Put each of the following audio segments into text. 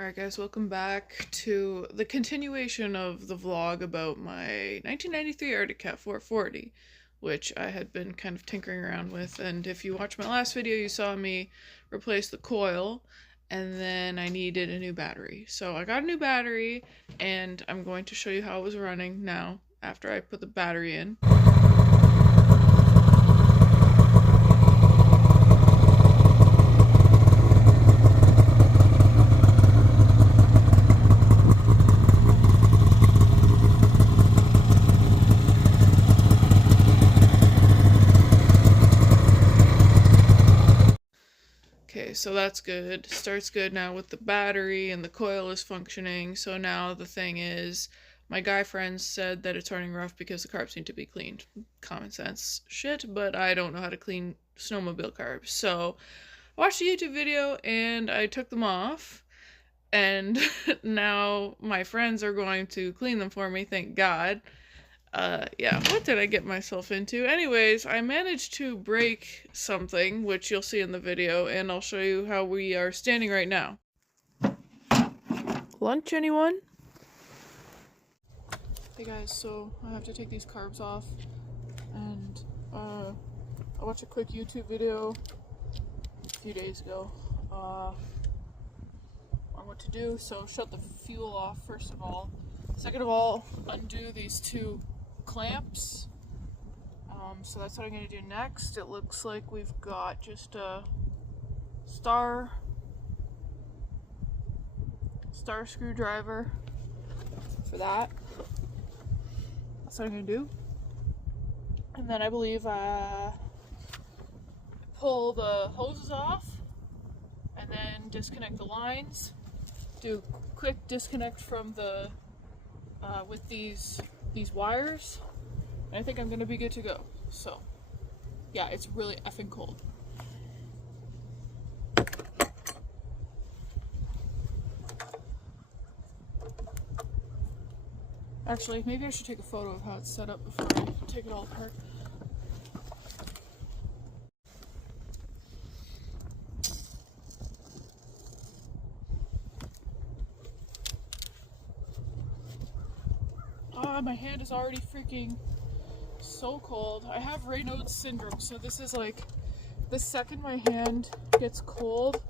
Alright guys, welcome back to the continuation of the vlog about my 1993 Arctic Cat 440, which I had been kind of tinkering around with, and if you watched my last video you saw me replace the coil, and then I needed a new battery. So I got a new battery, and I'm going to show you how it was running now, after I put the battery in. Okay, so that's good. Starts good now with the battery and the coil is functioning. So now the thing is, my guy friends said that it's running rough because the carbs need to be cleaned. Common sense shit, but I don't know how to clean snowmobile carbs. So I watched a YouTube video and I took them off. And now my friends are going to clean them for me, thank God. Yeah, what did I get myself into? Anyways, I managed to break something, which you'll see in the video, and I'll show you how we are standing right now. Lunch, anyone? Hey guys, so I have to take these carbs off, and I watched a quick YouTube video a few days ago on what to do. So shut the fuel off first of all. Second of all, undo these two clamps. So that's what I'm going to do next. It looks like we've got just a star screwdriver for that. That's what I'm going to do. And then I believe pull the hoses off and then disconnect the lines. Do a quick disconnect from the with these wires, and I think I'm gonna be good to go. So yeah, it's really effing cold. Actually, maybe I should take a photo of how it's set up before I take it all apart. My hand is already freaking so cold. I have Raynaud's syndrome, so this is like the second my hand gets cold,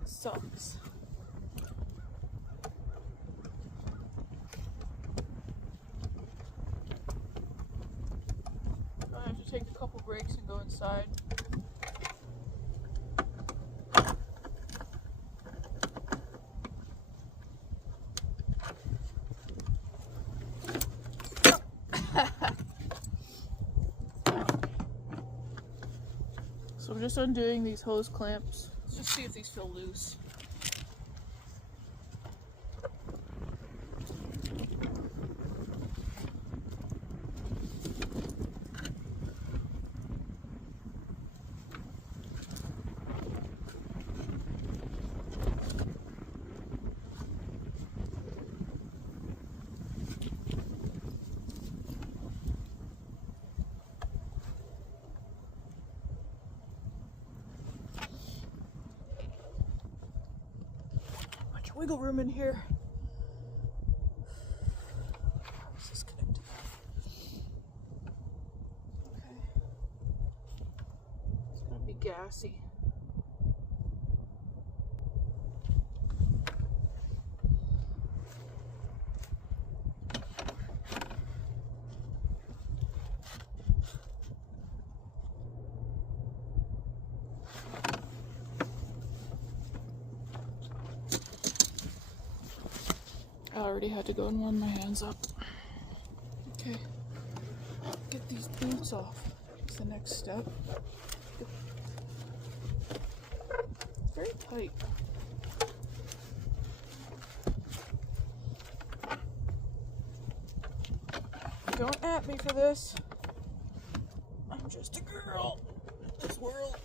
it sucks. I have to take a couple breaks and go inside. So I'm just undoing these hose clamps. Let's just see if these feel loose. Wiggle room in here. How is this connected? Okay. It's gonna be gassy. I already had to go and warm my hands up. Okay, get these boots off. It's the next step. It's very tight. Don't at me for this. I'm just a girl in this world.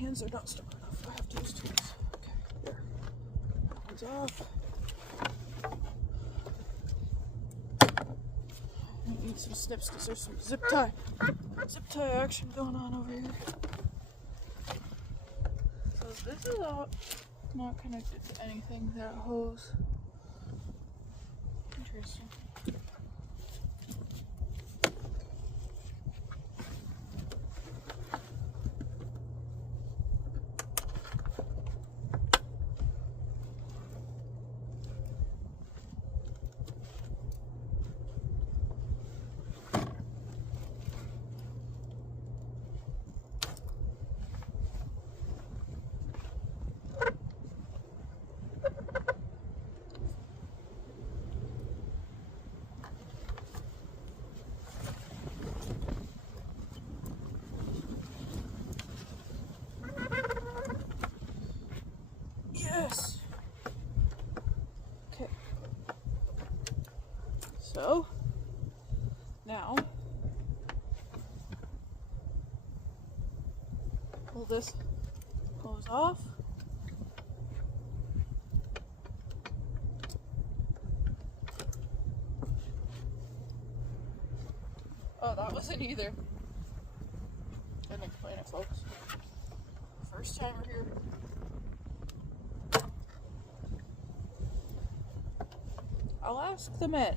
Hands are not strong enough. I have to use tools. Okay, there. That one's off. need some snips because there's some zip tie action going on over here. So this is all not connected to anything, that hose. Interesting. Yes. Okay. So now pull this hose off. Oh, that wasn't either. Didn't explain it, folks. First time we're here. I'll ask the men.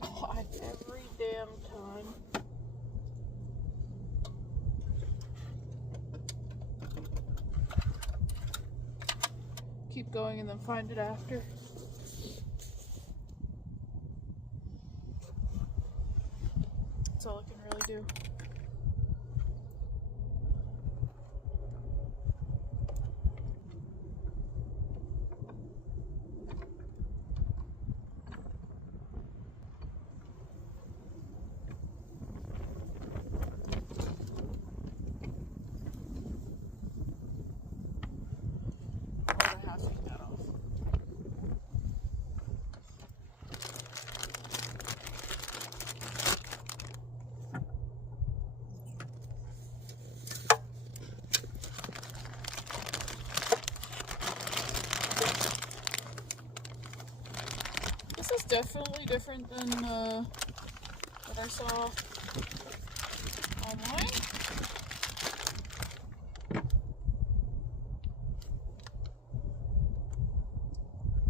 God, every damn time. Keep going and then find it after. That's all I can really do. I have to take that off. This is definitely different than what I saw online.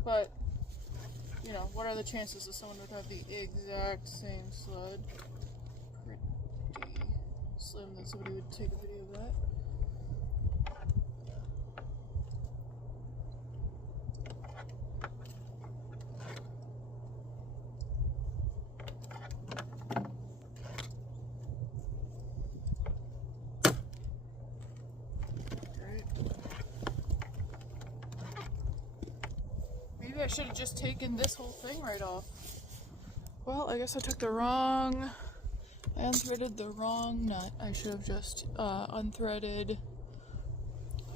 But, you know, what are the chances that someone would have the exact same sled? Pretty slim that somebody would take a video of that. Maybe I should have just taken this whole thing right off. Well, I guess I took the wrong... I unthreaded the wrong nut. I should have just unthreaded...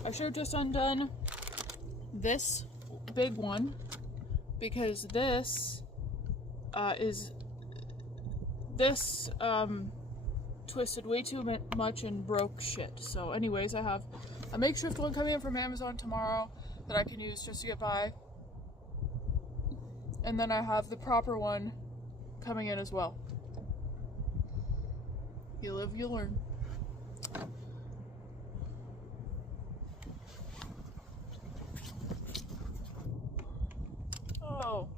I should have just undone this big one, because this twisted way too much and broke shit. So anyways, I have a makeshift one coming in from Amazon tomorrow that I can use just to get by. And then I have the proper one coming in as well. You live, you learn. Oh,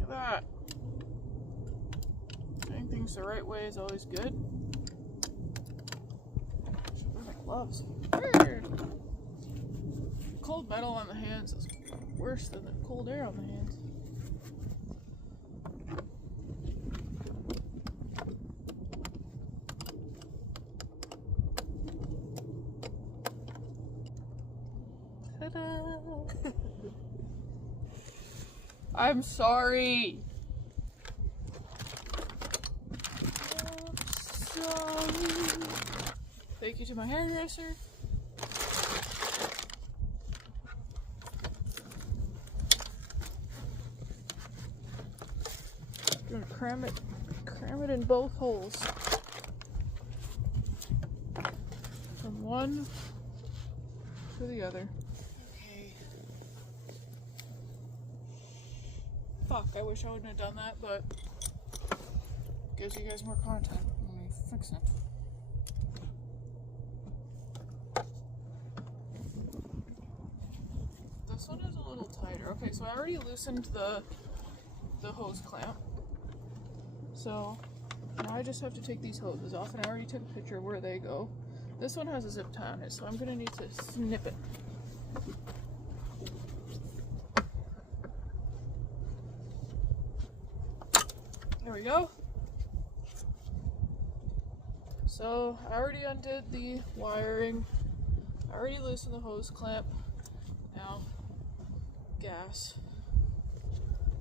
look at that. Doing things the right way is always good. Should wear my gloves. Cold metal on the hands is worse than the cold air on the hands. I'm sorry. I'm sorry. Thank you to my hairdresser. I'm gonna cram it Cram it in both holes. From one to the other. Okay. Fuck, I wish I wouldn't have done that, but gives you guys more content when we fix it. This one is a little tighter. Okay, so I already loosened the hose clamp. So now I just have to take these hoses off, and I already took a picture of where they go. This one has a zip tie on it, so I'm gonna need to snip it. There we go. So I already undid the wiring. I already loosened the hose clamp. Now, gas.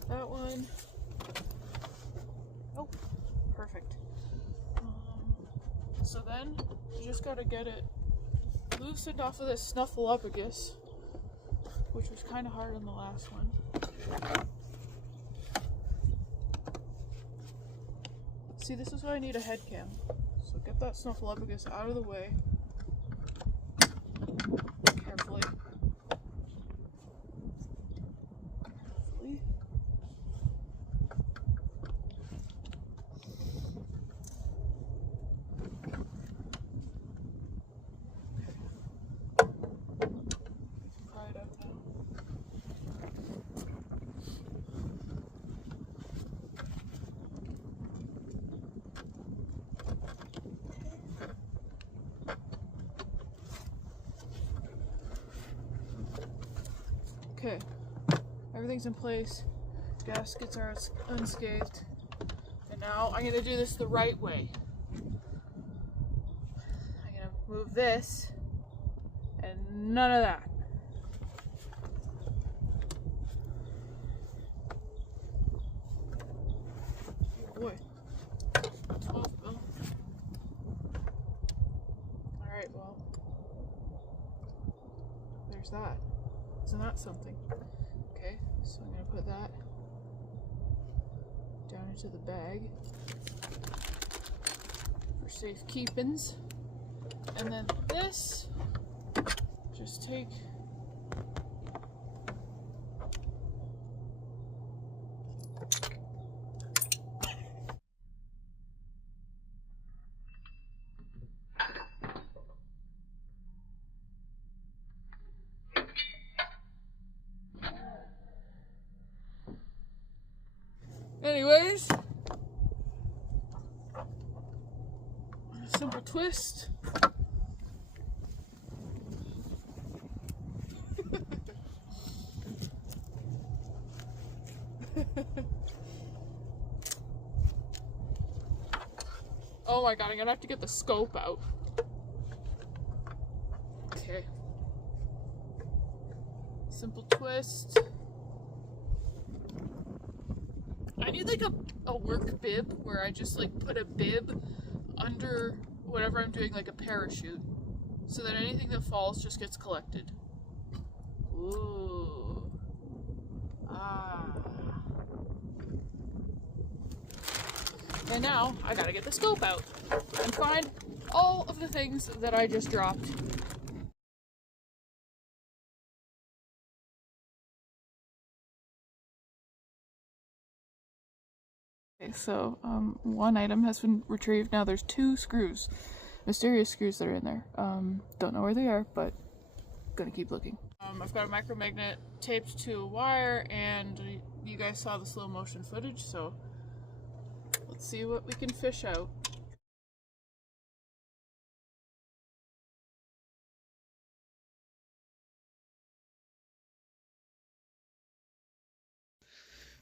That one. Oh, perfect. So then, you just gotta get it loosened off of this snuffleupagus, which was kind of hard on the last one. See, this is why I need a head cam. So get that snuffleupagus out of the way. Carefully. Okay, everything's in place, gaskets are unscathed, and now I'm gonna do this the right way. I'm gonna move this, and none of that. Oh boy, 12 bill. Alright, well, there's that. Isn't that something? Okay, so I'm gonna put that down into the bag for safekeepings. And then this, just take anyways, a simple twist. Oh my god, I'm gonna have to get the scope out. Okay. Simple twist. I need like a work bib where I just like put a bib under whatever I'm doing, like a parachute, so that anything that falls just gets collected. Ooh. Ah. And now I gotta get the scope out and find all of the things that I just dropped. Okay, so one item has been retrieved. Now there's 2 screws, mysterious screws that are in there. Don't know where they are, but gonna keep looking. I've got a micromagnet taped to a wire, and you guys saw the slow motion footage, so let's see what we can fish out.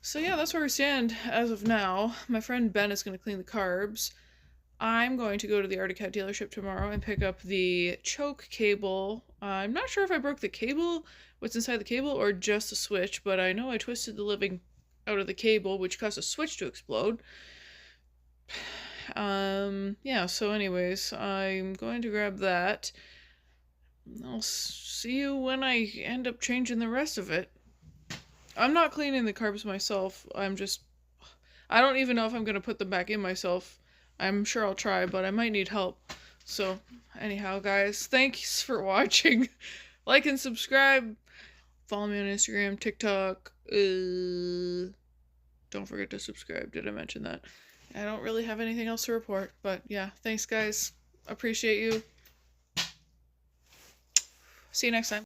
So yeah, that's where we stand as of now. My friend Ben is going to clean the carbs. I'm going to go to the Arctic Cat dealership tomorrow and pick up the choke cable. I'm not sure if I broke the cable, what's inside the cable, or just the switch, but I know I twisted the living out of the cable, which caused the switch to explode. Yeah, so anyways, I'm going to grab that. I'll see you when I end up changing the rest of it. I'm not cleaning the carbs myself. I don't even know if I'm going to put them back in myself. I'm sure I'll try, but I might need help. So, anyhow, guys, thanks for watching. Like and subscribe. Follow me on Instagram, TikTok. Don't forget to subscribe. Did I mention that? I don't really have anything else to report, but yeah, thanks, guys. Appreciate you. See you next time.